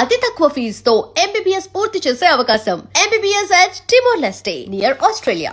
అతి తక్కువ ఫీజుతో MBBS పూర్తి చేసే అవకాశం. MBBS at Timor-Leste near Australia.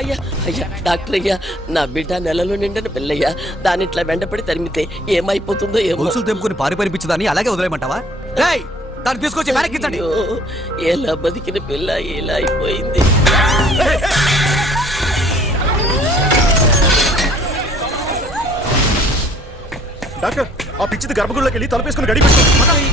అయ్యా అయ్యా డాక్టర్ అయ్యా, నా బిడ్డ నెలలో నిండిన పిల్లయ్యా. దాని ఇట్లా వెంటపడి తరిమితే ఏమైపోతుందో ఏమో. గొలుసులు తెంపుకొని పారిపించదాన్ని అలాగే వదిలేయమంటావా? దాన్ని తీసుకొచ్చి వెనక్కించండి. ఎలా బతికిన పిల్ల ఇలా అయిపోయింది. డాక్టర్, ఆ పిచ్చిది గర్భగుడిలోకి వెళ్ళి తలపేసుకుని గడి పెట్టుకోండి.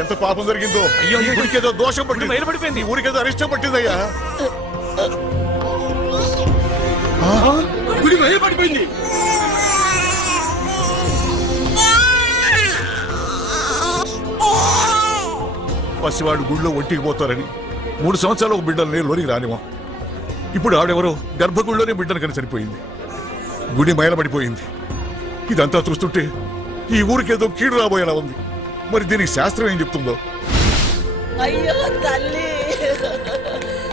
ఎంత పాపం జరిగిందో. ఊరికేదో దోషం పట్టింది, ఊరికేదో అరిష్టం పట్టిందయ్యా. గుడి పడిపోయింది. పసివాడు గుడిలో ఒంటికి పోతారని 3 సంవత్సరాలు ఒక బిడ్డల్ని లోనికి రానివా. ఇప్పుడు ఆడెవరో గర్భగుడిలోనే బిడ్డను కని చనిపోయింది. గుడి మైలబడిపోయింది. ఇదంతా చూస్తుంటే ఈ ఊరికేదో కీడు రాబోయేలా ఉంది. మరి దీనికి శాస్త్రం ఏం చెప్తుందో. అయ్యో తల్లి,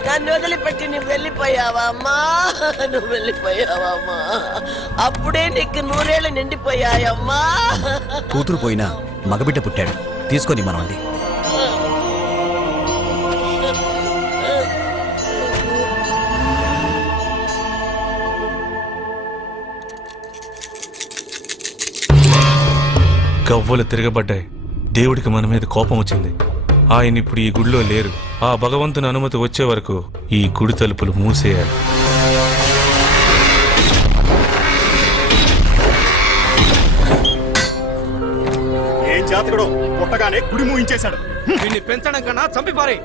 నన్ను వదిలిపెట్టి నువ్వు వెళ్ళిపోయావా అమ్మా? నువ్వు వెళ్ళిపోయావా అమ్మా? అప్పుడే నీకు 100 ఏళ్ళు నిండిపోయాయమ్మా. కూతురు పోయినా మగబిడ్డ పుట్టాడు, తీసుకొని మనవండి. గవ్వలు తిరగబడ్డాయి. దేవుడికి మన మీద కోపం వచ్చింది. ఆయన ఇప్పుడు ఈ గుడిలో లేరు. ఆ భగవంతుని అనుమతి వచ్చే వరకు ఈ గుడి తలుపులు మూసేయాలి. ఏం జాతకుడో పుట్టగానే గుడి మూయించేశాడు. దీన్ని పెంచడం కన్నా చంపిపారే.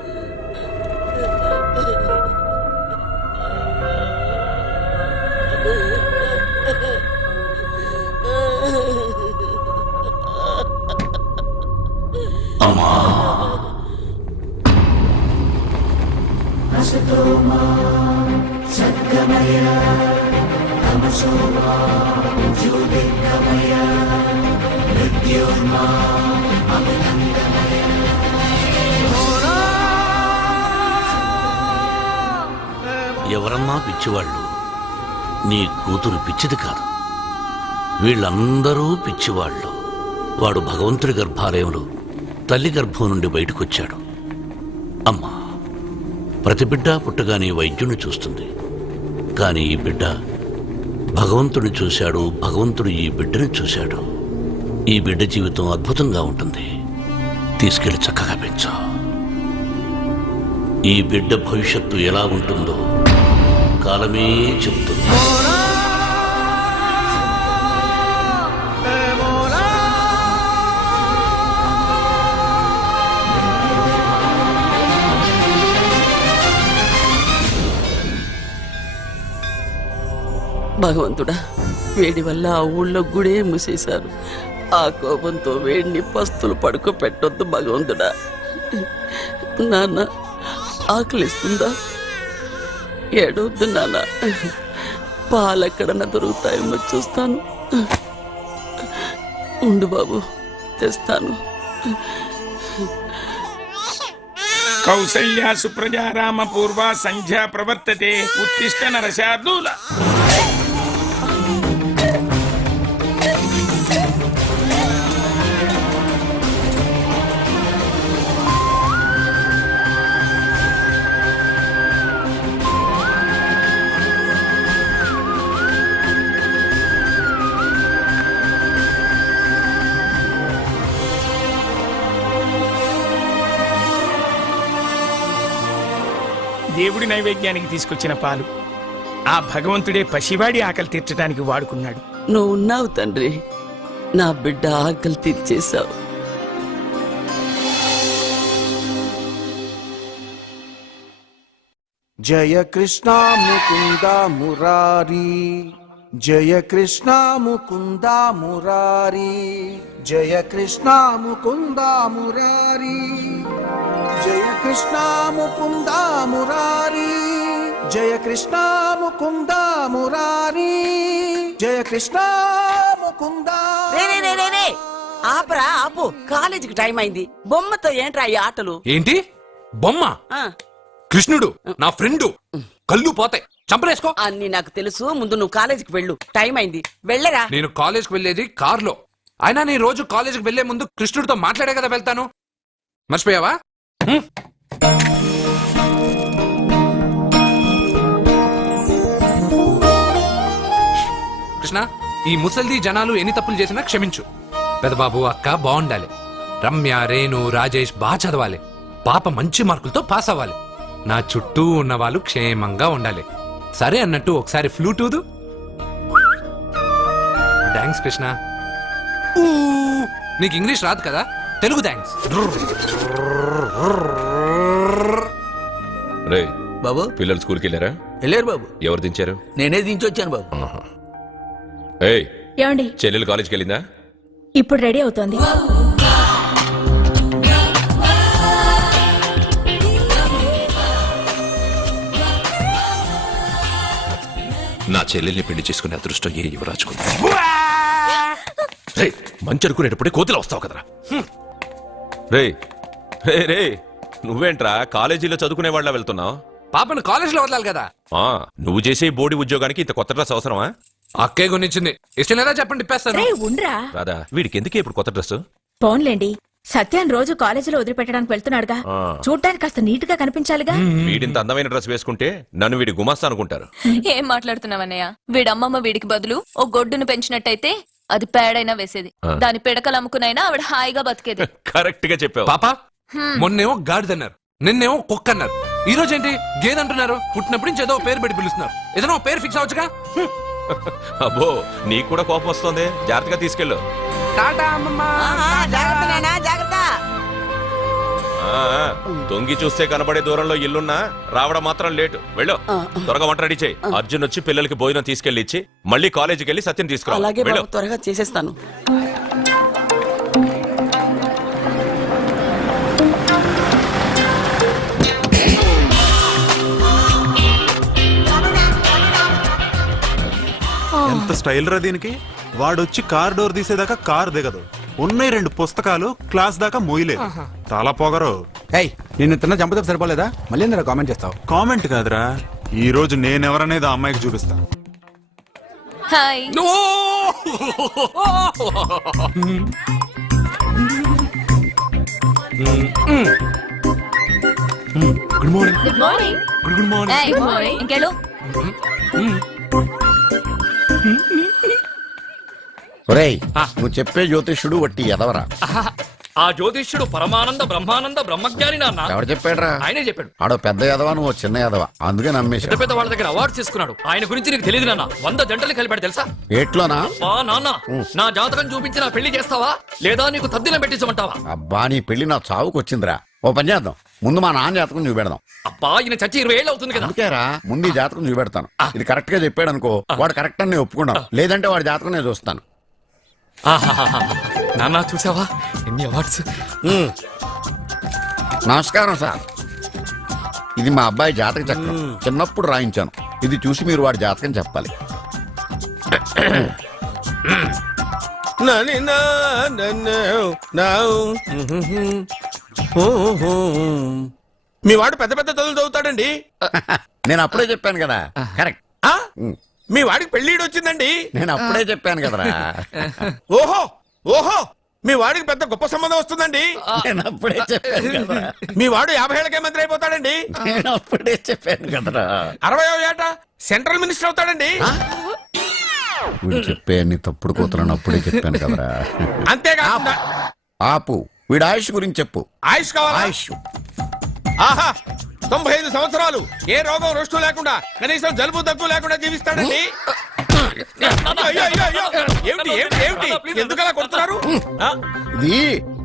ఎవరమ్మా పిచ్చివాళ్ళు? నీ కూతురు పిచ్చిది కాదు, వీళ్ళందరూ పిచ్చివాళ్ళు. వాడు భగవంతుడి గర్భాలయంలో తల్లి గర్భం నుండి బయటకొచ్చాడు. అమ్మా, ప్రతి బిడ్డ పుట్టగానే వైద్యుని చూస్తుంది. కానీ ఈ బిడ్డ భగవంతుడిని చూశాడు, భగవంతుడు ఈ బిడ్డని చూశాడు. ఈ బిడ్డ జీవితం అద్భుతంగా ఉంటుంది. తీసుకెళ్లి చక్కగా పెంచు. ఈ బిడ్డ భవిష్యత్తు ఎలా ఉంటుందో కాలమే చెబుతుంది. భగవంతుడా, వేడి వల్ల ఆ ఊళ్ళో గుడే మూసేశారు. ఆ కోపంతో వేడిని పస్తులు పడుకోపెట్టొద్దు భగవంతుడా. నాన్న ఆకలిస్తుందా? ఏడవద్దు నాన్న, పాలు ఎక్కడన్నా దొరుకుతాయేమో చూస్తాను. ఉండు బాబు, తెస్తాను. కౌసల్యా సుప్రజా రామ పూర్వ సంధ్యా ప్రవర్తతే ఉత్తిష్ట నరశార్దూల. దేవుడి నైవేద్యానికి తీసుకొచ్చిన పాలు ఆ భగవంతుడే పసివాడి ఆకలి తీర్చడానికి వాడుకున్నాడు. నువ్వు ఉన్నావు తండ్రి, నా బిడ్డ ఆకలి తీర్చేశావు. జయ కృష్ణ ముకుంద మురారి, జయ కృష్ణ ముకుంద మురారి, జయ కృష్ణ ముకుంద మురారి, జయ కృష్ణ ముకుంద మురారి, జయ కృష్ణ ముకుంద మురారి, జయ కృష్ణ ముకుంద. ఆపరా ఆపు, కాలేజీకి టైం అయింది. బొమ్మతో ఏంట్రా ఈ ఆటలు? ఏంటి బొమ్మ? కృష్ణుడు నా ఫ్రెండు, కళ్ళు పోతాయి, చంపలేసుకో. అన్ని నాకు తెలుసు, ముందు నువ్వు కాలేజీకి వెళ్ళు, టైం అయింది, వెళ్ళరా. నేను కాలేజ్కి వెళ్ళేది కార్లో. అయినా నేను రోజు కాలేజ్కి వెళ్లే ముందు కృష్ణుడితో మాట్లాడే కదా వెళ్తాను. మర్చిపోయావా? కృష్ణ, ఈ ముసల్ది జనాలు ఎన్ని తప్పులు చేసినా క్షమించు. పెదబాబు అక్క బాగుండాలి, రమ్య రేణు రాజేష్ బాగా చదవాలి, పాప మంచి మార్కులతో పాస్ అవ్వాలి, నా చుట్టూ ఉన్న వాళ్ళు క్షేమంగా ఉండాలి. సరే అన్నట్టు ఒకసారి ఫ్లూట్ ఊదు. థ్యాంక్స్ కృష్ణ. ఊ, నీకు ఇంగ్లీష్ రాదు కదా, తెలుగు థ్యాంక్స్. రే బాబు, పిల్లలు స్కూల్కి వెళ్ళారా? వెళ్ళారు బాబు. ఎవరు దించారు? నేనే దించొచ్చాను బాబు. ఏయ్, ఏమండి, చెల్లెలు కాలేజ్కి వెళ్ళిందా? ఇప్పుడు రెడీ అవుతోంది. నా చెల్లెల్ని పెళ్లి చేసుకునే అదృష్టం ఏ యువరాజుకుంది. రే, మంచి అనుకునేటప్పుడే కోతిలో వస్తావు కదరా. రే రే రే, నువ్వేంట్రా కాలేజీలో చదువుకునే వాళ్ళ వెళ్తున్నావు? పాపను కాలేజీలో వదలాలి కదా. నువ్వు చేసే బోడి ఉద్యోగానికి ఇంత కొత్త డ్రెస్ అవసరమా? అక్కే కొనిచ్చింది, ఇష్టం లేదా చెప్పండి ఇప్పేస్తాను. ఉండ్రా రాదా, వీడికి ఎందుకే ఇప్పుడు కొత్త డ్రెస్? పోన్లేండి, సత్యాన్ని రోజు కాలేజీలో వదిలిపెట్టడానికి వెళ్తున్నాడుగా, చూడ్డానికి కాస్త నీట్ గా కనిపించాలిగా. వీడింత అందమైన డ్రెస్ వేసుకుంటే నన్ను వీడి గుమాస్తా అనుకుంటారు. ఏం మాట్లాడుతున్నావన్నయ్య? వీడమ్మమ్మ వీడికి బదులు ఓ గొడ్డును పెంచినట్టయితే అది పేడైనా వేసేది, దాని పిడకలు అమ్ముకునైనా ఆవిడ హాయిగా బతికేది. కరెక్ట్ గా చెప్పావు. పాప, మొన్నేమో గాడిదన్నారు, నిన్నేమో కుక్క అన్నారు, ఈ రోజు ఏంటి గేదంటున్నారు? పుట్టినప్పుడు నుంచి ఏదో పేరు పెట్టి పిలుస్తున్నారు, ఏదైనా పేరు ఫిక్స్ అవ్వచ్చుగా. అబ్బో, నీకు కూడా కోపం వస్తుంది, జాగ్రత్తగా తీసుకెళ్ళు. టాటా అమ్మమ్మ. జాగ్రత్త. తొంగి చూస్తే కనబడే దూరంలో ఇల్లున్నా రావడం మాత్రం లేటు. వెళ్ళు, త్వరగా వంట రెడీ చేయి. అర్జున్ వచ్చి పిల్లలకి భోజనం తీసుకెళ్లి ఇచ్చి మళ్ళీ కాలేజీకి వెళ్ళి సత్యం తీసుకురా. అలాగే వెళ్ళు. బాబు, త్వరగా చేసేస్తాను. ఎంత స్టైల్ రా దీనికి. వాడొచ్చి కార్ డోర్ తీసేదాకా కార్ దిగదు, ఉన్నాయి 2 పుస్తకాలు, క్లాస్ దాకా మోయలేదు. చాలా పొగరు. నిన్ను తిన్న చంపతో సరిపోలేదా? మళ్ళీ నేను కామెంట్ చేస్తావు. కామెంట్ కాదురా, ఈ రోజు నేనెవరనేది ఆ అమ్మాయికి చూపిస్తా. Hi. Good morning. Good morning. Good morning. Good morning. ఇంకెళ్ళు. నువ్వు చెప్పే జ్యోతిష్యుడు వట్టి ఎదవరా. ఆ జ్యోతిష్యుడు పరమానంద బ్రహ్మానంద బ్రహ్మజ్ఞాని నాన్న. ఎవరు చెప్పాడురా? ఆయనే చెప్పాడు. ఆడో పెద్ద ఎదవా, నువ్వు చిన్న ఎదవా, అందుకే నమ్మేశా. పెద్ద వాళ్ళ దగ్గర అవార్డు తీసుకున్నాడు. ఆయన గురించి నీకు తెలియదు నాన్న. 100 జంటలు కలిపాడు తెలుసా? ఏట్లోనా? నాన్న, నా జాతకం చూపించి నా పెళ్లి చేస్తావా లేదా నీకు తద్దిలం పెట్టించమంటావా? అబ్బా, నీ పెళ్లి నా చావుకు వచ్చిందిరా. ఓ పని చేద్దాం, ముందు మా నాన్న జాతకం చూపెడదాం. అబ్బా, ఈయన చచ్చి 20 ఏళ్ళు అవుతుంది కదా. అందుకేరా ముందు ఈ జాతకం చూపెడతాను. ఇది కరెక్ట్ గా చెప్పాడు అనుకో, వాడు కరెక్ట్ అని నేను ఒప్పుకున్నాను, లేదంటే వాడి జాతకం నేను చూస్తాను. నాన్న, చూసావా ఎన్ని అవార్డ్స్? నమస్కారం సార్, ఇది మా అబ్బాయి జాతక చక్రం, చిన్నప్పుడు రాయించాను. ఇది చూసి మీరు వాడి జాతకం చెప్పాలి. మీ వాడు పెద్ద పెద్ద చదువులు చదువుతాడండి. నేను అప్పుడే చెప్పాను కదా. కరెక్ట్. ఆ? మీ వాడికి పెళ్ళిడు వచ్చిందండి. నేను అప్పుడే చెప్పాను కదరా. ఓహో ఓహో మీ వాడికి పెద్ద గొప్ప సంబంధం వస్తుందండి. నేను అప్పుడే చెప్పాను కదరా. మీ వాడు 50 ఏళ్ళకే మంత్రి అయిపోతాడండి. నేను అప్పుడే చెప్పాను కదరా. 60వ ఏట సెంట్రల్ మినిస్టర్ అవుతాడండి. వీడు చెప్పే అన్ని తప్పుడు కూతురని అప్పుడే చెప్పాను కదరా. అంతేకాకుండా ఆపు. వీడు ఆయుష్ గురించి చెప్పు. ఆయుష్ కావాలా? ఆయుష్ ఆహా 95 సంవత్సరాలు ఏ రోగం రుష్టు లేకుండా కనీసం జలుబు దగ్గు లేకుండా జీవిస్తాడండి. అయ్యో, అయ్యో, అయ్యో. ఏమిటి ఏమిటి ఏమిటి ఎందుకలా కొడుతున్నారు? ఇది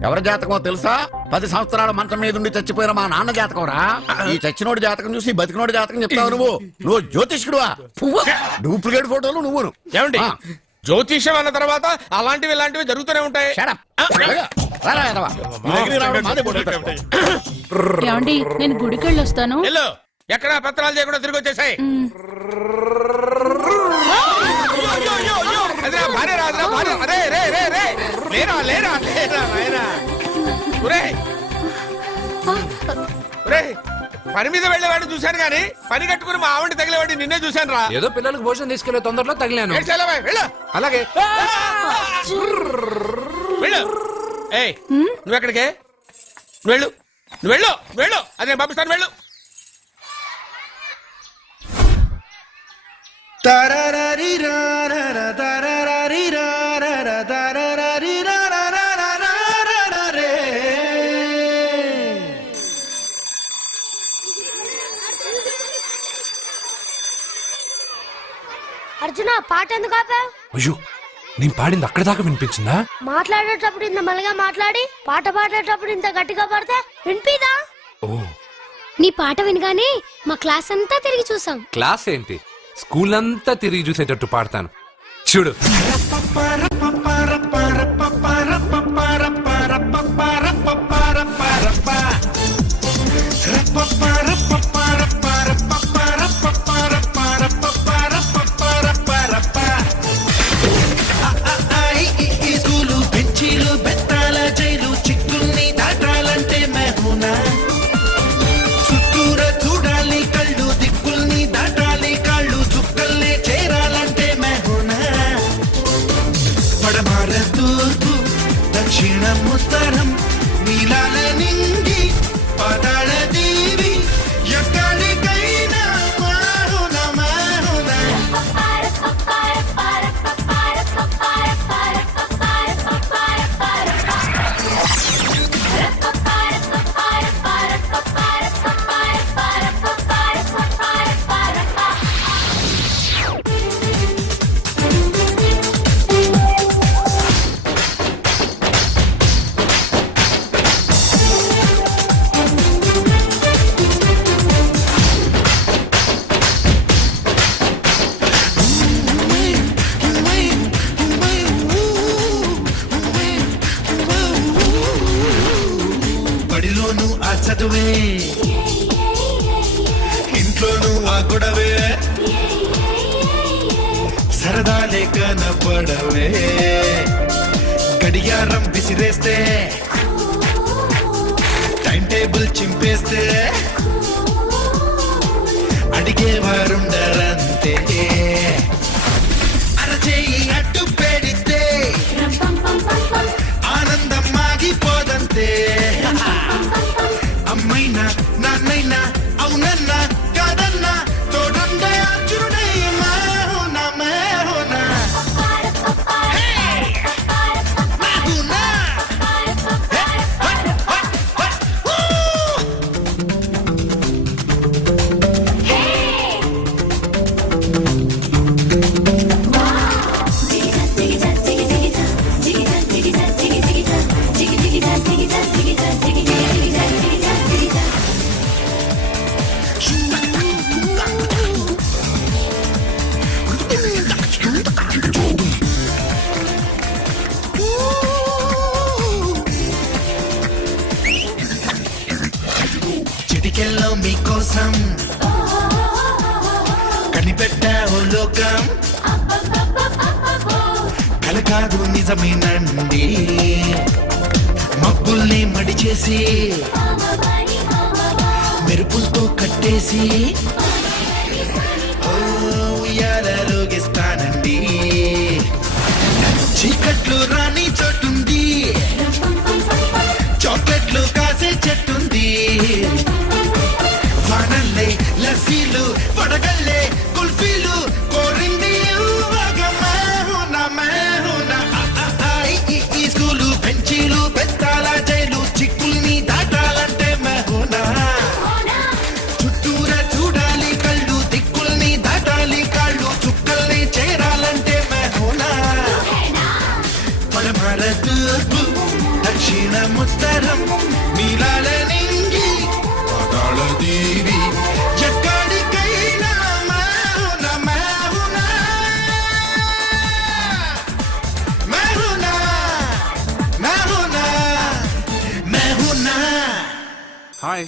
ఎవరి జాతకమో తెలుసా? 10 సంవత్సరాల మంచం మీద ఉండి చచ్చిపోయిన మా నాన్న జాతకం రా. ఈ చచ్చినోడి జాతకం చూసి బతికినోడి జాతకం చెప్తావు నువ్వు జ్యోతిష్కుడువా? డూప్లికేట్ ఫోటోలు నువ్వును. ఏమండి జ్యోతిష్యం అన్న తర్వాత అలాంటివి ఇలాంటివి జరుగుతూనే ఉంటాయి. ఏమండి నేను గుడికి వెళ్ళొస్తాను. వెళ్ళు. ఎక్కడ పత్రాలు చేయకుండా తిరిగి వచ్చేసాయి. పని మీద వెళ్ళేవాడిని చూశాను గాని పని కట్టుకుని మా ఆవిడ తగిలేవాడిని నిన్నే చూశాను రా. ఏదో పిల్లలకు భోజనం తీసుకెళ్లే తొందరలో తగిలాను. అలాగే వెళ్ళు. ఏయ్ నువ్వు ఎక్కడికే? వెళ్ళు నువ్వు వెళ్ళు వెళ్ళు. అదే పంపిస్తాను వెళ్ళు. అర్జున పాట ఎందుకు ఆపావు? అయ్యో నేను పాడింది అక్కడ దాకా వినిపించిందా? మాట్లాడేటప్పుడు ఇంత మెల్లగా మాట్లాడి పాట పాడేటప్పుడు ఇంత గట్టిగా పాడితే వినిపిదా? ఓ నీ పాట వినగానే మా క్లాస్ అంతా తిరిగి చూసాం. క్లాస్ ఏంటి స్కూల్ అంతా తిరిగి చూసేటట్టు పాడతాను చూడు. దక్షిణం ఉత్తరం నీలాల నింగి పాతాళ దేవి ఎక్కడికైనా మారున మారున. బడిలోను ఆ చదువే, ఇంట్లోను ఆ గొడవే, సరదాలే కనపడవే. గడియారం విసిరేస్తే, టైం టేబుల్ చింపేస్తే, అడిగేవారుండరంతే. అరచేయి అడ్డు పెడితే ఆనందం ఆగిపోదంతే. అమ్మైనా నాన్నైనా అవునన్నా కాదన్నా తోడుండే అర్జునుడై మాహోనా మాహోనా మాహోనా. చిటికెల్లో మీకోసం కనిపెట్టావు లోకం. కాదు నిజమేనండి మబ్బుల్ని మడిచేసి మెరుపులతో కట్టేసి ఓ ఉయ్యాలలోగిస్తానండి చీకట్లు రాని చోటుంది చాక్లెట్లు కాసే చెట్టుంది వానల్లే లస్సీలు వడగల్లే కుల్ఫీలు కోరింది ఈ స్కూలు బెంచీలు పెద్దాల జైలు చిక్కుల్ని దాటాలంటే మహోనా చుట్టూరా చూడాలి కళ్ళు దిక్కుల్ని దాటాలి కాళ్ళు చుక్కల్ని చేరాలంటే మహోనా పడమర తూర్పు దక్షిణ ఉత్తరం నీలాల నింగి పాతాళ దీవి ఎక్కడికైనా మహోనా మహోనా మహోనా మహోనా మహోనా హాయ్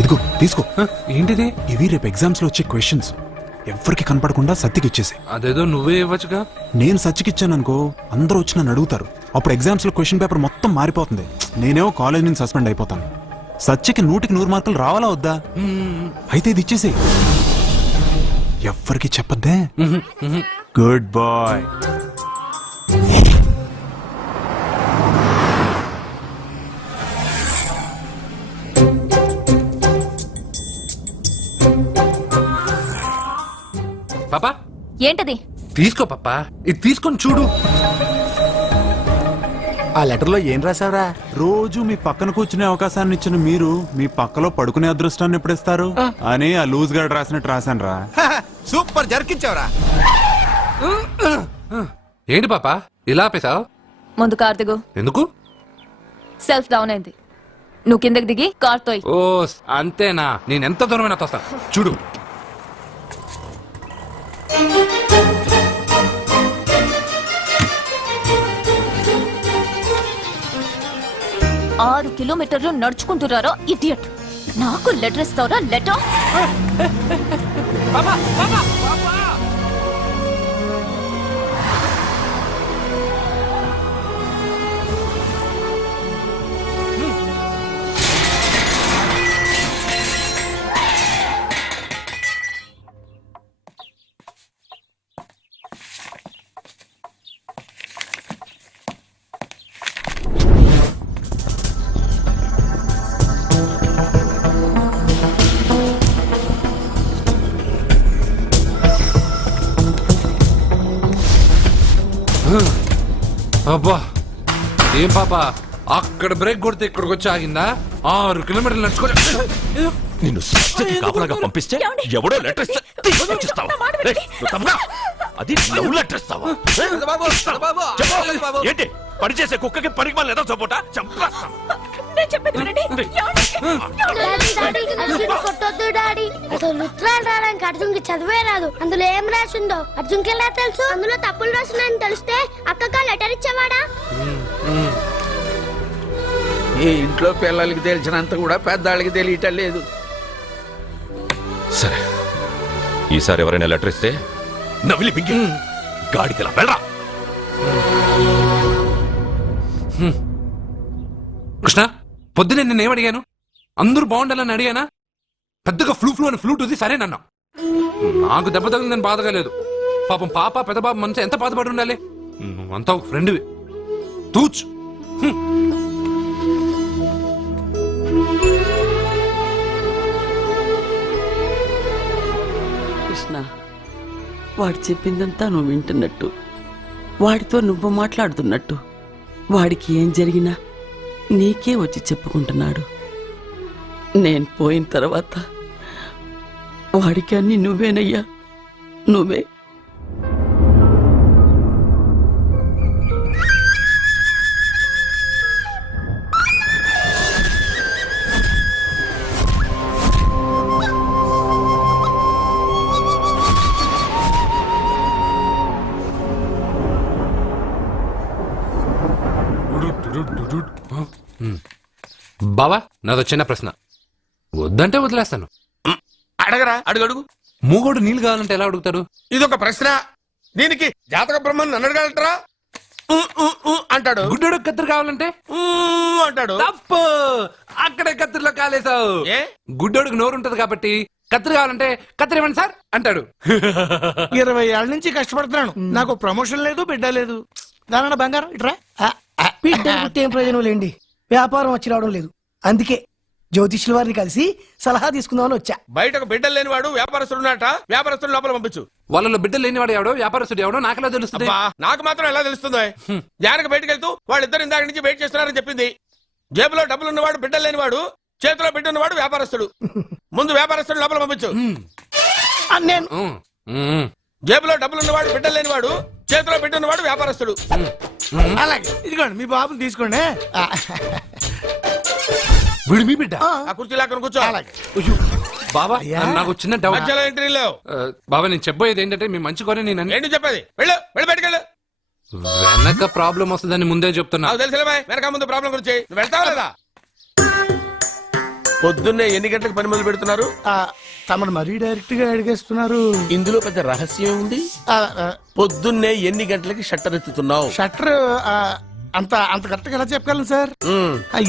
ఇదిగో తీసుకో. ఏంటిది? ఇవి రేపు ఎగ్జామ్స్ లో వచ్చే క్వశ్చన్స్. ఎవ్వరికి కనపడకుండా సత్యకి ఇచ్చేసి. అదేదో నువ్వే ఇవ్వచ్చుగా. నేను సత్యకి ఇచ్చాను అనుకో, అందరూ వచ్చి నన్ను అడుగుతారు. అప్పుడు ఎగ్జామ్స్ లో క్వశ్చన్ పేపర్ మొత్తం మారిపోతుంది. నేనేమో కాలేజ్ నుంచి సస్పెండ్ అయిపోతాను. సత్యకి 100కి 100 మార్కులు రావాలా వద్దా? అయితే ఇది ఇచ్చేసి. ఎవ్వరికి చెప్పద్దే. Good bye. పాపా ఏంటది? తీసుకో పాపా, ఇది తీసుకొని చూడు. ఆ లెటర్ లో ఏం రాసావురా? రోజు మీ పక్కన కూర్చునే అవకాశాన్ని ఇచ్చిన మీరు మీ పక్కలో పడుకునే అదృష్టాన్ని ఎప్పుడిస్తారు అని ఆ లూజ్ గార్డ్ రాసినట్టు రాశాను రా. సూపర్ జరికించావురా. ఏంటి పాపా ఇలా ఆపేశావు? ముందు కార్ దిగు. ఎందుకు? సెల్ఫ్ డౌన్ అయింది. నువ్వు కిందకి దిగి కార్ తోయ్. ఓ అంతేనా? నేను ఎంత దూరమైనా తోస్తాను చూడు. ఆరు కిలోమీటర్లు నడుచుకుంటున్నారా ఇడియట్? నాకు లెటర్ ఇస్తావరా? లెటర్ అబ్బా ఏం పాపా, అక్కడ బ్రేక్ కొడితే ఇక్కడికి వచ్చి ఆగిందా? 6 కిలోమీటర్లు నడుచుకోలే. నిన్ను సత్యకి కాపలాగా పంపిస్తే ఎవడో లెటర్ ఇస్తే తీసుకొచ్చిస్తావా? రేయ్, నువ్వు తప్పగా. అది లవ్ లెటర్ ఇస్తావా? చెప్పు. ఏంటి పనిచేసే కుక్కకి పనికి మళ్ళీ ఏదో సపోటా చంపేస్తాం. కొట్టొద్దు డాడీ. అసలు ఉత్తరాలు రావడానికి అర్జున్కి చదివే రాదు. అందులో ఏం రాసిందో అర్జున్కి ఎలా తెలుసు? అందులో తప్పులు రాసినాయని తెలిస్తే అక్కగా లెటర్ ఇచ్చేవాడా? ఈ ఇంట్లో పిల్లలకి తెలిసినంత కూడా పెద్దాళ్ళకి తెలియటం లేదు. సరే, ఈసారి ఎవరైనా లెటర్ ఇస్తే నవిలి బింగి గాడిదలా వెళ్ళరా. కృష్ణ, పొద్దునే నేను ఏమడిగాను? అందరూ బాగుండాలని అడిగానా? పెద్దగా ఫ్లూ అని ఫ్లూట్ ఉంది సరేనన్నా. నాకు దెబ్బ తగిలిందని బాధగా లేదు. పాపం పాప పెద్ద బాబు మనసు ఎంత బాధపడి ఉండాలి. నువ్వంతా ఒక ఫ్రెండ్వి. తూచ్. కృష్ణ, వాడు చెప్పిందంతా నువ్వు వింటున్నట్టు, వాడితో నువ్వు మాట్లాడుతున్నట్టు, వాడికి ఏం జరిగినా నీకే వచ్చి చెప్పుకుంటున్నాడు. నేను పోయిన తర్వాత వాడికి అన్ని నువ్వేనయ్యా, నువ్వే. బావా, నాదో చిన్న ప్రశ్న. వద్దంటే వదిలేస్తాను. అడగరా, అడుగు. మూగోడు నీళ్ళు కావాలంటే ఎలా అడుగుతాడు? ఇదొక ప్రశ్న. దీనికి జాతక బ్రహ్మను నన్ను అడగలటరా? అంటాడు. గుడ్డోడు కత్తిరి కావాలంటే అంటాడు. తప్పు, అక్కడే కత్తిరిలో కాలేసావు. ఏ? గుడ్డోడికి నోరు ఉంటది కాబట్టి కత్తిరి కావాలంటే కత్తిరి ఇవ్వండి సార్ అంటాడు. 20 ఏళ్ల నుంచి కష్టపడుతున్నాను, నాకు ప్రమోషన్ లేదు, బిడ్డ లేదు. దానన్న బంగారం ఇట్రా. బిడ్డ పుట్టి ఏం ప్రయోజనం లేండి, వ్యాపారం వచ్చి రావడం లేదు. అందుకే జ్యోతిష్యుల వారిని కలిసి సలహా తీసుకుందామని వచ్చా. బయటకు బిడ్డలు లేనివాడు వ్యాపారస్తుడు ఉన్నట. వ్యాపారస్తుడు లోపల పంపించు. వాళ్ళలో బిడ్డలు లేనివాడు ఎవడో వ్యాపారస్తుడు ఎవడో నాకెలా తెలుస్తుంది? అబ్బా, నాకు మాత్రం ఎలా తెలుస్తుందో? జానకి బయటకు వెళ్తూ వాళ్ళిద్దరు ఇందాక నుంచి వెయిట్ చేస్తున్నారని చెప్పింది. జేబులో డబ్బులు ఉన్నవాడు బిడ్డలు లేనివాడు, చేతిలో బిడ్డ ఉన్నవాడు వ్యాపారస్తుడు. ముందు వ్యాపారస్తుడు లోపల పంపించు. నేను జేబులో డబ్బులు ఉన్నవాడు బిడ్డలు లేనివాడు, చేతిలో బిడ్డ ఉన్నవాడు వ్యాపారస్తుడు. అలాగే ఇదిగోండి మీ బాబుని తీసుకోండి. వీడు మీ బిడ్డ? ఆ కుర్చీ లాక్కని కూర్చో. అయ్యో, బాబా నాకు చిన్న డౌట్. మధ్యలో ఎంట్రీ లేవు. బాబా నేను చెప్పబోయేది ఏంటంటే మీ మంచి కోరే నేను ఏంటి చెప్పేది? వెళ్ళు, వెళ్ళి బయటకెళ్ళు. వెనక ప్రాబ్లం వస్తుందని ముందే చెప్తున్నా. నాకు తెలుసులే బాయ్, వెనక ముందు ప్రాబ్లం గురించి. నువ్వు వెళ్తావా లేదా? పొద్దున్నే ఎన్ని గంటలకు పని మొదలు పెడుతున్నారు? తమను మరీ డైరెక్ట్ గా అడిగేస్తున్నారు. ఇందులో పెద్ద రహస్యం ఉంది. పొద్దున్నే ఎన్ని గంటలకి షట్టర్ ఎత్తుతున్నావు? షట్టర్ అంత అంత కరెక్ట్ గా ఎలా చెప్పగలను సార్?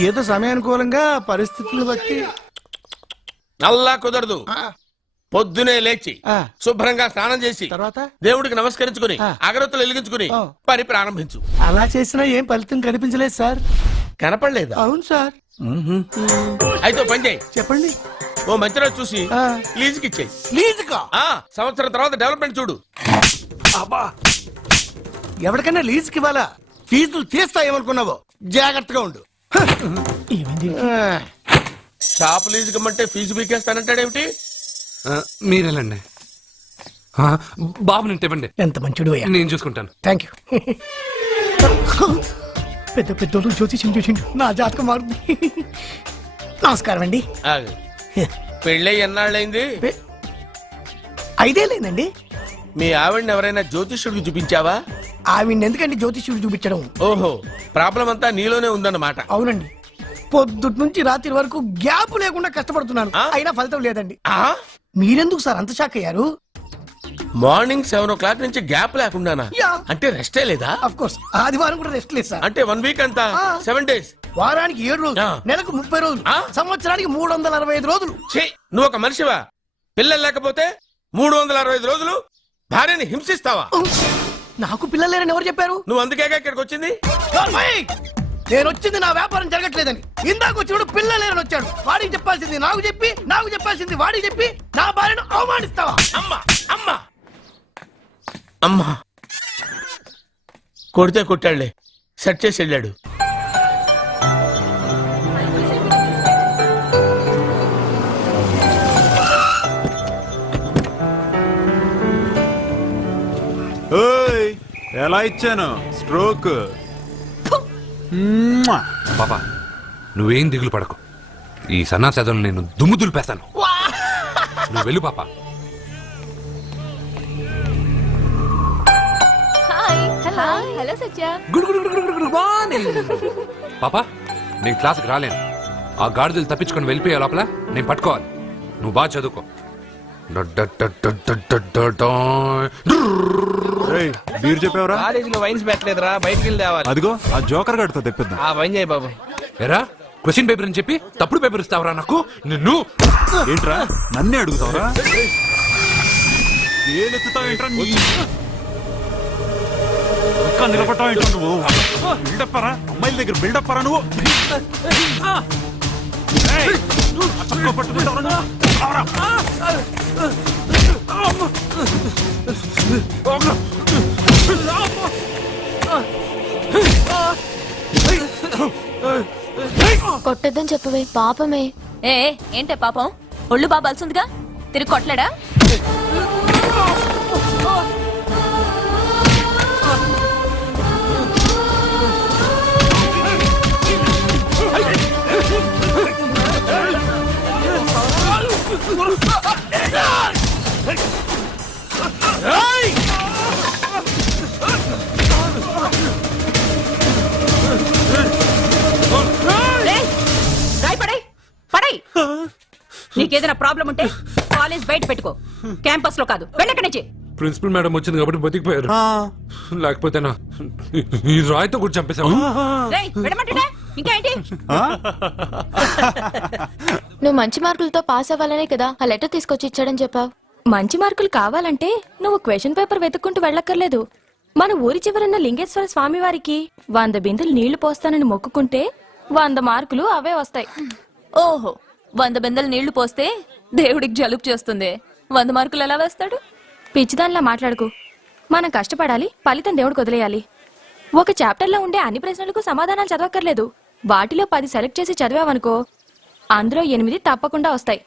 ఏదో సమయానుకూలంగా పరిస్థితులను బట్టి. అల్లా కుదరదు. పొద్దునే లేచి శుభ్రంగా స్నానం చేసి తర్వాత దేవుడికి నమస్కరించుకుని అగరత్తులు వెలిగించుకుని పని ప్రారంభించు. అలా చేసినా ఏం ఫలితం కనిపించలేదు సార్. కనపడలేదు? అవును సార్. అయితే పని చేయి. చెప్పండి. ఓ మంచి రోజు చూసి లీజుకి ఇచ్చేయి. లీజుకా? సంవత్సరం తర్వాత డెవలప్మెంట్ చూడు. అబ్బా, ఎవరికైనా లీజుకి ఇవ్వాలా? ఫీజులు తీస్తాయేమనుకున్నావో, జాగ్రత్తగా ఉండు. షాప్ లీజుకి ఇమ్మంటే ఫీజు పీకేస్తానంటాడేమిటి? మీరెళ్ళండి. బాబు నేను ఇవ్వండి. ఎంత మంచిడు, నేను చూసుకుంటాను. Thank you. పెద్ద పెద్దోళ్ళు జ్యోతిష్యం చూసిండు, నా జాతకం మారుంది. నమస్కారం అండి. పెళ్ళై ఎన్నాళ్ళైంది? 5 ఏళ్ళైందండి. మీ ఆవిడని ఎవరైనా జ్యోతిష్యుడికి చూపించావా? ఆవిడ ఎందుకండి జ్యోతిష్యుడు చూపించడం? ఓహో, ప్రాబ్లం అంతా నీలోనే ఉందన్నమాట. అవునండి, పొద్దుటి నుంచి రాత్రి వరకు గ్యాప్ లేకుండా కష్టపడుతున్నాను, అయినా ఫలితం లేదండి. మీరెందుకు సార్ అంత షాక్ అయ్యారు? మార్నింగ్ 7 o'clock నుంచి గ్యాప్ లేకుండానా? అంటే రెస్టే లేదా? ఆఫ్ కోర్స్, ఆదివారం కూడా రెస్ట్ లేదు సార్. అంటే 1 వీక్ అంతా 7 days. వారానికి 7 రోజులు, నెలకు 30 రోజులు, సంవత్సరానికి 365 రోజులు. నువ్వు ఒక మనిషివా? పిల్లలు లేకపోతే 365 రోజులు భార్యని హింసిస్తావా? నాకు పిల్లలు లేరని ఎవరు చెప్పారు? నువ్వు అందుకేగా ఇక్కడికి వచ్చింది. నేను వచ్చింది నా వ్యాపారం జరగట్లేదని. ఇందాక వచ్చినప్పుడు పిల్లలు లేరని వచ్చాడు. వాడికి చెప్పాల్సింది నాకు చెప్పి, నాకు చెప్పాల్సింది వాడికి చెప్పి నా భార్యను అవమానిస్తావా? అమ్మా అమ్మా అమ్మా, కొడితే కొట్టాడులే, సెట్ చేసి వెళ్ళాడు. ఎలా ఇచ్చాను స్ట్రోక్? పాపా నువ్వేం దిగులు పడకు, ఈ సన్నాసేదలు నేను దుమ్ము దులిపేస్తాను. నువ్వు వెళ్ళు పాపా. హలో సత్య. పాపా నేను క్లాస్కి రాలేను. ఆ గాడిదలు తప్పించుకొని వెళ్ళిపోయే లోపల నేను పట్టుకోవాలి. నువ్వు బాగా చదువుకో. బీర్ చెప్పావరా? కాలేజీలో వైన్స్ పెట్టలేదురా, బయటికి వెళ్ళి తేవాలి. అదిగో ఆ జోకర్ గడితో తెప్పిద్దాం. ఆ వైన్ చేయి బాబు. ఎరా క్వశ్చన్ పేపర్ అని చెప్పి తప్పుడు పేపర్ ఇస్తావరా నాకు? నిన్ను ఏంట్రా నన్నే అడుగుతావరా? ఏంట్రా ఇంకా నిలబడతావు ఏంట్రా నువ్వు? బిల్డప్పరా, అమ్మాయిల దగ్గర బిల్డప్పరా నువ్వు? పట్టుకుంటావరా నువ్వు? కొట్టద్దని చెప్పవే, పాపమే. ఏంటే పాపం? ఒళ్ళు బాగా బలిసిందిగా, తిరిగి కొట్టలేడా? నీకేదైనా ప్రాబ్లం ఉంటే కాలేజ్ బయట పెట్టుకో, క్యాంపస్ లో కాదు. వెళ్ళక్కడి నుంచి. ప్రిన్సిపల్ మేడం వచ్చింది కాబట్టి బతికిపోయారు, లేకపోతేనా ఈ రాయితో కూడా చంపేశావు. రేయ్, విడమంటున్నా? ఇంకా ఏంటి? నువ్వు మంచి మార్కులతో పాస్ అవ్వాలనే కదా ఆ లెటర్ తీసుకొచ్చి ఇచ్చాడని చెప్పావు. మంచి మార్కులు కావాలంటే నువ్వు క్వశ్చన్ పేపర్ వెతుక్కుంటూ వెళ్ళక్కర్లేదు. మన ఊరి చివరన్న లింగేశ్వర స్వామి వారికి 100 బిందెలు నీళ్లు పోస్తానని మొక్కుకుంటే 100 మార్కులు అవే వస్తాయి. ఓహో, 100 బిందెలు నీళ్లు పోస్తే దేవుడికి జలుబు చేస్తుంది, 100 మార్కులు ఎలా వేస్తాడు? పిచ్చిదానిలా మాట్లాడుకు. మనం కష్టపడాలి, ఫలితం దేవుడికి వదిలేయాలి. ఒక చాప్టర్లో ఉండే అన్ని ప్రశ్నలకు సమాధానాలు చదవక్కర్లేదు. వాటిలో 10 సెలెక్ట్ చేసి చదివావనుకో, అందులో 8 తప్పకుండా వస్తాయి.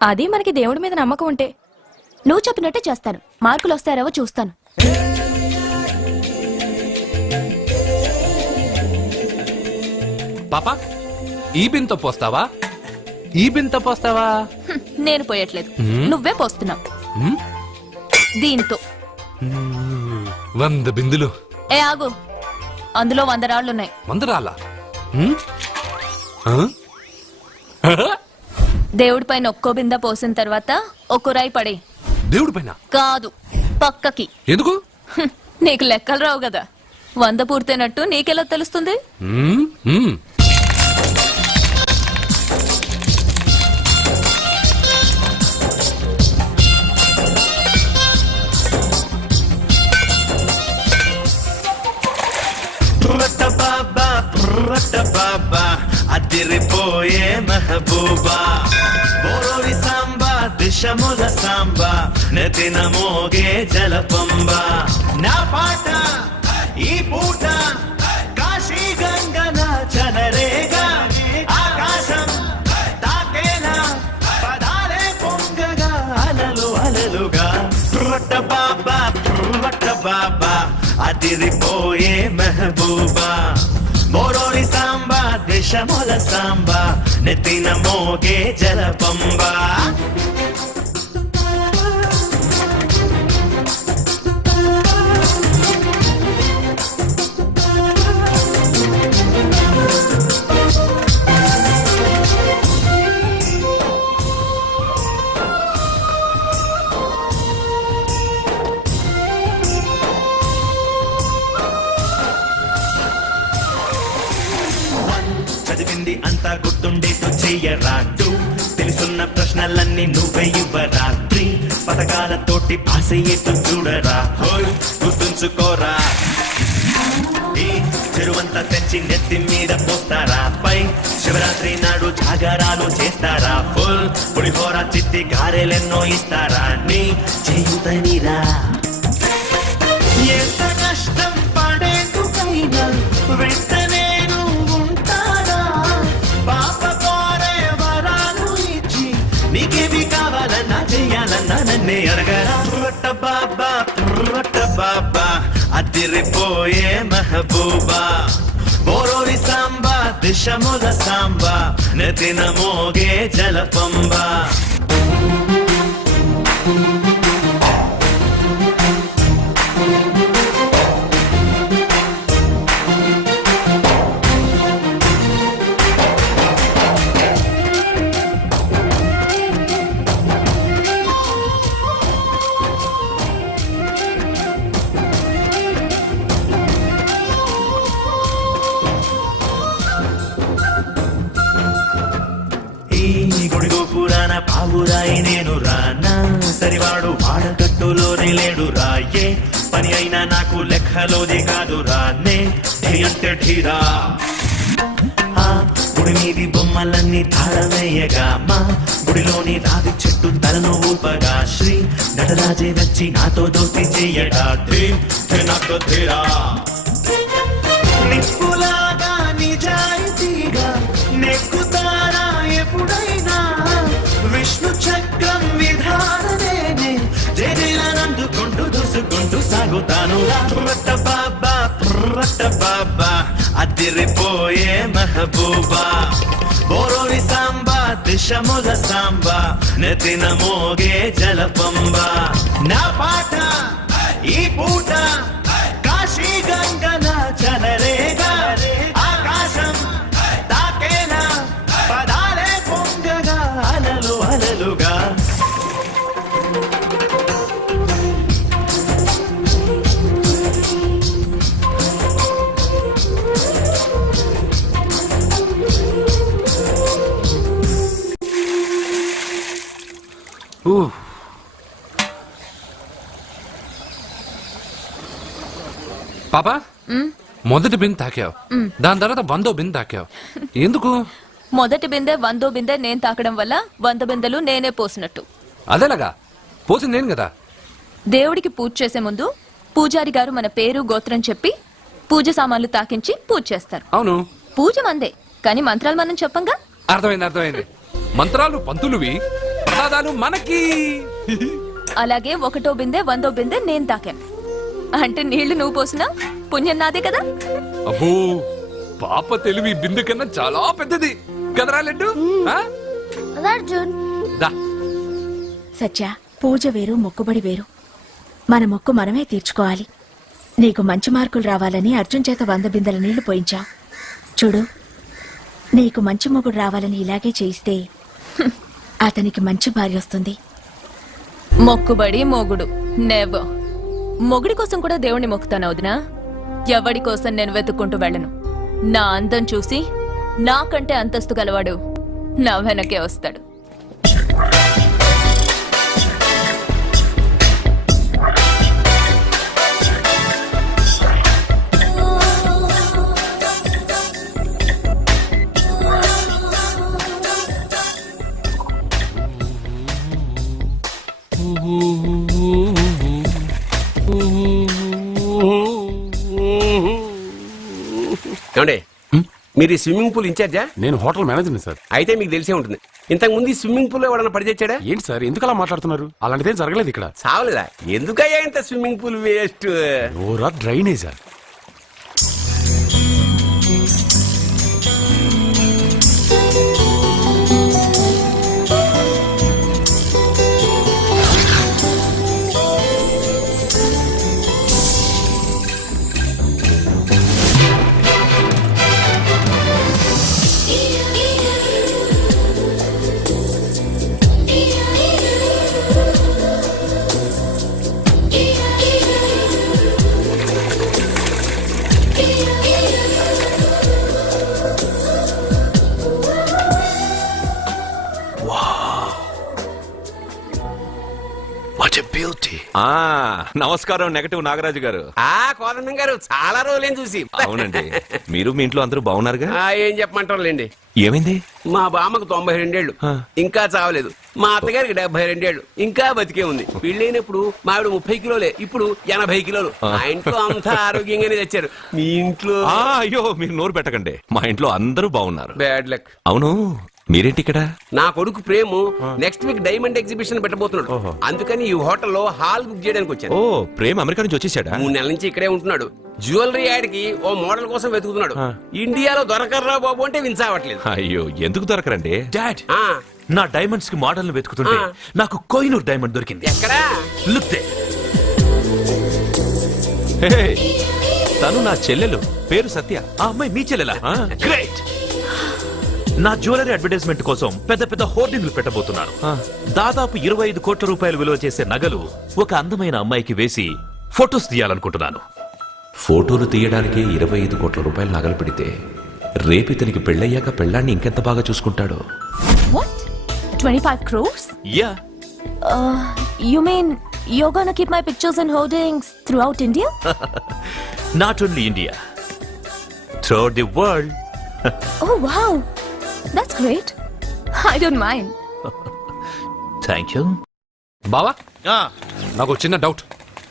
అది మనకి దేవుడి మీద నమ్మకం ఉంటే. నువ్వు చెప్పినట్టే చేస్తాను, మార్కులు వస్తారేవో చూస్తాను. పాపా, ఈ బింతో పోస్తావా? ఈ బింతో పోస్తావా? నేను పోయట్లేదు, నువ్వే పోస్తున్నావు. దీంతో 100 బిందులు. ఏ ఆగు, అందులో 100 రాళ్లున్నాయి. 100 రాళ్ళా? దేవుడి పైన ఒక్కో బింద పోసిన తర్వాత ఒక్కో రాయి పడే. దేవుడి పైన కాదు, పక్కకి. ఎందుకు? నీకు లెక్కలు రావు కదా, 100 పూర్తయినట్టు నీకెలా తెలుస్తుంది? బాబా అదిరిపోయే మెహబూబా, బోరోవి సాంబా దిశముల సాంబా, నెతిన మోగే జలపంబా. నా పాట ఈ పూట కాశీ గంగన చనరేగా, ఆకాశం తాకేలా పదాలే పొంగగా, అలలు అలలుగా. రొట్ట బాబా అదిరిపోయే మెహబూబా, మోరోరి సాంబా దేశముల సాంబా, నెత్తిన మోగే జలపంబా. చదివింది అంతా గుర్తుండేట్టు చెయ్యరాటు, తెలుసున్న ప్రశ్నలన్నీ నువ్వే ఇవ్వరా. పథకాలతోటి పాస్ అయ్యేట్టు చూడరా, హోయ్ గుర్తుంచుకోరా. ఈ చెరువంతా తెచ్చి నెత్తి మీద పోస్తారా, పై శివరాత్రి నాడు జాగారాలు చేస్తారా, ఫుల్ పులిహోర చిత్తి గారెలెన్నో ఇస్తారా, నీ చేయుతనిరా. ఎంత కష్టం పడేందుకైనా వెంటనే పాప కోరే వరాలు ఇచ్చి, నీకేమి కావాలన్నా చెయ్యాలన్నా నన్నే అడగరా. రొట్ట బాబా అదిరిపోయే మెహబూబా, బోరోరి సాంబా దిశముల సాంబా, నెతిన మోగే జలపంబా. పురాణ పావురాయి నేను రానా, సరివాడు వాడకట్టులోనే లేడు రాయే, పని అయినా నాకు లెక్కలోది కాదు రానే. అంటే ఢీరా ఆ గుడి మీది బొమ్మలన్నీ తాళవేయగా, మా గుడిలోని రావి చెట్టు తలను ఊపగా, శ్రీ నటరాజే వచ్చి నాతో దోస్తి చెయ్యడా. నాకు ధీరా నిప్పులాగా నిజాయితీగా నెక్కుతారా ఎప్పుడైనా, విష్ణు చక్రం విధాననే జయనందుకుంటూ దూసుకుంటూ సాగుతాను. రొట్ట బాబా అదిరిపోయే మెహబూబా, బోరోరి సాంబా దిశముల సాంబా, నెతిన మోగే జలపంబా. నా పాట ఈ పూట కాశీ గంగన చనరేగా, ఆకాశం తాకేలా పదాలే పొంగగా, అలలు అలలుగా. పాపా మొదటి బిందె తాకావు, దాని తర్వాత 100వ బిందె తాకావు. ఎందుకు? మొదటి బిందె 100వ బిందె నేను తాకడం వల్ల 100 బిందెలు నేనే పోసినట్టు. అదేలాగా పోసింది నేను కదా. దేవుడికి పూజ చేసే ముందు పూజారి గారు మన పేరు గోత్రం చెప్పి పూజ సామాన్లు తాకించి పూజ చేస్తారు. అవును, పూజ మందే, కానీ మంత్రాలు మనం చెప్పంగా. అర్థమైంది. మంత్రాలు పంతులువి, ప్రసాదాలు మనకి. అలాగే 1వ బిందె 100వ బిందె నేను తాకాను అంటే నీళ్లు నువ్వు పోసినా పుణ్యం నాదే కదా. అబ్బో, పాప తెలివి బిందె కన్నా చాలా పెద్దది కదరా లడ్డు. ఆ? అర్జున్ దా. సత్య, పూజ వేరు మొక్కుబడి వేరు. మన మొక్కు మనమే తీర్చుకోవాలి. నీకు మంచి మార్కులు రావాలని అర్జున్ చేత 100 బిందెల నీళ్లు పోయించావు. చూడు, నీకు మంచి మొగుడు రావాలని ఇలాగే చేయిస్తే అతనికి మంచి భార్య వస్తుంది. మొక్కుబడి మొగుడు నెవర్. మొగుడి కోసం కూడా దేవుణ్ణి మొక్కుతాను వదినా. ఎవడి కోసం నేను వెతుక్కుంటూ వెళ్ళను. నా అందం చూసి నాకంటే అంతస్తు గలవాడు నా వెనకే వస్తాడు. ఏమండి, మీరు ఈ స్విమ్మింగ్ పూల్ ఇన్ఛార్జా? నేను హోటల్ మేనేజర్ని సార్. అయితే మీకు తెలిసే ఉంటుంది. ఇంతకు ముందు ఈ స్విమ్మింగ్ పూల్ ఎవడన్నా పడిచేచ్చాడా? ఏంటి సార్ ఎందుకు అలా మాట్లాడుతున్నారు? అలాంటిదేం జరగలేదు ఇక్కడ. సావలేదా? ఎందుకయ్యా ఇంత స్విమ్మింగ్ పూల్ వేస్ట్? ఓరా డ్రైనేజా? నమస్కారం నెగటివ్ నాగరాజు గారు. కోదండం గారు, చాలా రోజులేం చూసి. అవునండి, మీరు మీ ఇంట్లో అందరూ బాగున్నారుగా? ఏం చెప్పమంటారులేండి. ఏమైంది? మా బామ్మకు 92 ఇంకా చావలేదు. మా అత్తగారికి 72 ఇంకా బతికే ఉంది. పెళ్ళైనప్పుడు మా ఆవిడ 30 కిలోలే, ఇప్పుడు 80 కిలోలు. మా ఇంట్లో అంతా ఆరోగ్యంగానే తెచ్చారు. మీ ఇంట్లో? అయ్యో, మీరు నోరు పెట్టకండి. మా ఇంట్లో అందరూ బాగున్నారు. Bad luck. అవును, మీరేంటి ఇక్కడ? నా కొడుకు ప్రేము నెక్స్ట్ వీక్ డైమండ్ ఎగ్జిబిషన్ పెట్టబోతున్నాడు. అందుకని ఈ హోటల్లో హాల్ బుక్ చేయడానికి వచ్చాను. ఓ, ప్రేమ్ అమెరికా నుంచి వచ్చేసాడా? 3 నెలల నుంచి ఇక్కడే ఉంటున్నాడు. జ్యువెలరీ యాడ్కి ఓ మోడల్ కోసం వెతుకుతున్నాడు. ఇండియాలో దొరకర్రా బాబు అంటే విన్సావట్లేదు. అయ్యో, ఎందుకు దొరకరండి? డాడ్, నా డైమండ్స్ కి మోడల్ వెతుకుతుంటే నాకు కోహినూర్ డైమండ్ దొరికింది. ఎక్కడా? Look they. హే, తను నా చెల్లెలు, పేరు సత్య. ఆ అమ్మాయి మీ చెల్లెలా? గ్రేట్. నా జ్యువెలరీ అడ్వర్టైజ్మెంట్ కోసం పెద్ద పెద్ద హోర్డింగ్లు పెట్టబోతున్నాను. దాదాపు 25 కోట్ల రూపాయలు విలువ చేసే నగలు ఒక అందమైన అమ్మాయికి వేసి ఫొటోస్ తీయాలనుకుంటున్నాను. ఫోటోలు తీయడానికే 25 కోట్ల రూపాయలు నగలు పెడితే రేపు ఇతనికి పెళ్ళయ్యాక పెళ్ళాన్ని ఇంకెంత బాగా చూసుకుంటాడో. What? 25 crores? Yeah. You mean you're gonna keep my pictures and hoardings throughout India? Not only India, throughout the world. Oh wow, that's great. I don't mind. Thank you. బావా, నాకు చిన్న డౌట్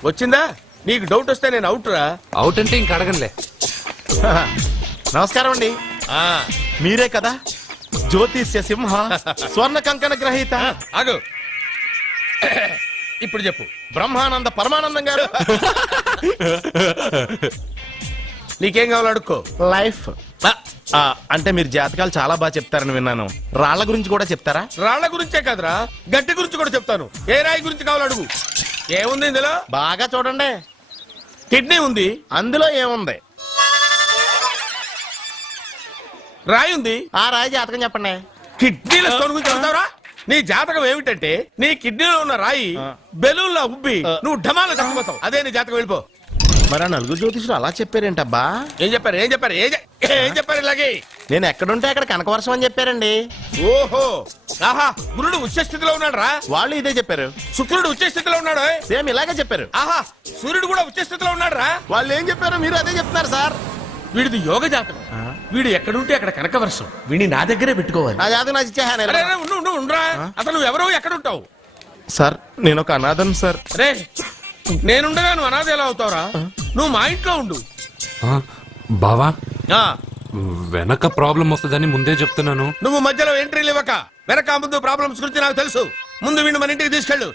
వచ్చిందా? నీకు డౌట్ వస్తే నేను out రా. Out అంటే ఇంక అడగనులే. నమస్కారం అండి. మీరే కదా జ్యోతిష్య సింహ స్వర్ణ కంకణ గ్రహీత? ఆగు, ఇప్పుడు చెప్పు. బ్రహ్మానంద పరమానందం గారు నీకేం కావాలో అడుక్కో. లైఫ్. అంటే మీరు జాతకాలు చాలా బాగా చెప్తారని విన్నాను. రాళ్ల గురించి కూడా చెప్తారా? రాళ్ల గురించే కాదురా, గట్టి గురించి కూడా చెప్తాను. ఏ రాయి గురించి కావాలో అడుగు. ఏముంది ఇందులో? బాగా చూడండి. కిడ్నీ ఉంది. అందులో ఏముంది? రాయి ఉంది. ఆ రాయి జాతకం చెప్పండి. కిడ్నీల స్టోన్ గురించి చెప్తావురా? నీ జాతకం ఏమిటంటే నీ కిడ్నీలో ఉన్న రాయి బెలూన్లా ఉబ్బి నువ్వు ఢమాలో చచ్చిపోతావు. అదే నీ జాతకం. వెళ్ళిపో. మరి ఆ నలుగురు జ్యోతిషులు అలా చెప్పారేంటబ్బా? ఏం చెప్పారు? ఏం చెప్పారు ఇలాగే? నేను ఎక్కడుంటే అక్కడ కనకవర్షం అని చెప్పారండి. ఓహో, ఆహా, గురుడు ఉచ్చ స్థితిలో ఉన్నాడు రా. వాళ్ళు ఇదే చెప్పారు. శుక్రుడు ఉచ్చ స్థితిలో ఉన్నాడు. సేమ్ ఇలాగే చెప్పారు. ఆహా, సూర్యుడు కూడా ఉచ్చ స్థితిలో ఉన్నాడు రా. వాళ్ళు ఏం చెప్పారో మీరు అదే చెప్తున్నారు సార్. వీడిది యోగ జాతకం. వీడు ఎక్కడుంటే అక్కడ కనకవర్షం. వీడిని నా దగ్గరే పెట్టుకోవాలి. నా జాతకం నాకు ఇచ్చేహాను. అరే, అరే, ఉండురా. అసలు నువ్వు ఎవరో ఎక్కడుంటావు? సార్ నేను ఒక అనాథం సార్. రే, నేనుండగా నువ్వు అనాథ ఎలా అవుతావురా? నువ్వు మా ఇంట్లో ఉండు. ఆ, బావా ఆ, వెనక ప్రాబ్లం వస్తుందని ముందే చెప్తున్నాను. నువ్వు మధ్యలో ఎంట్రీలు ఇవ్వక. వెనక ముందు ప్రాబ్లమ్స్ గురించి నాకు తెలుసు. ముందు వీడిని మన ఇంటికి తీసుకెళ్ళు.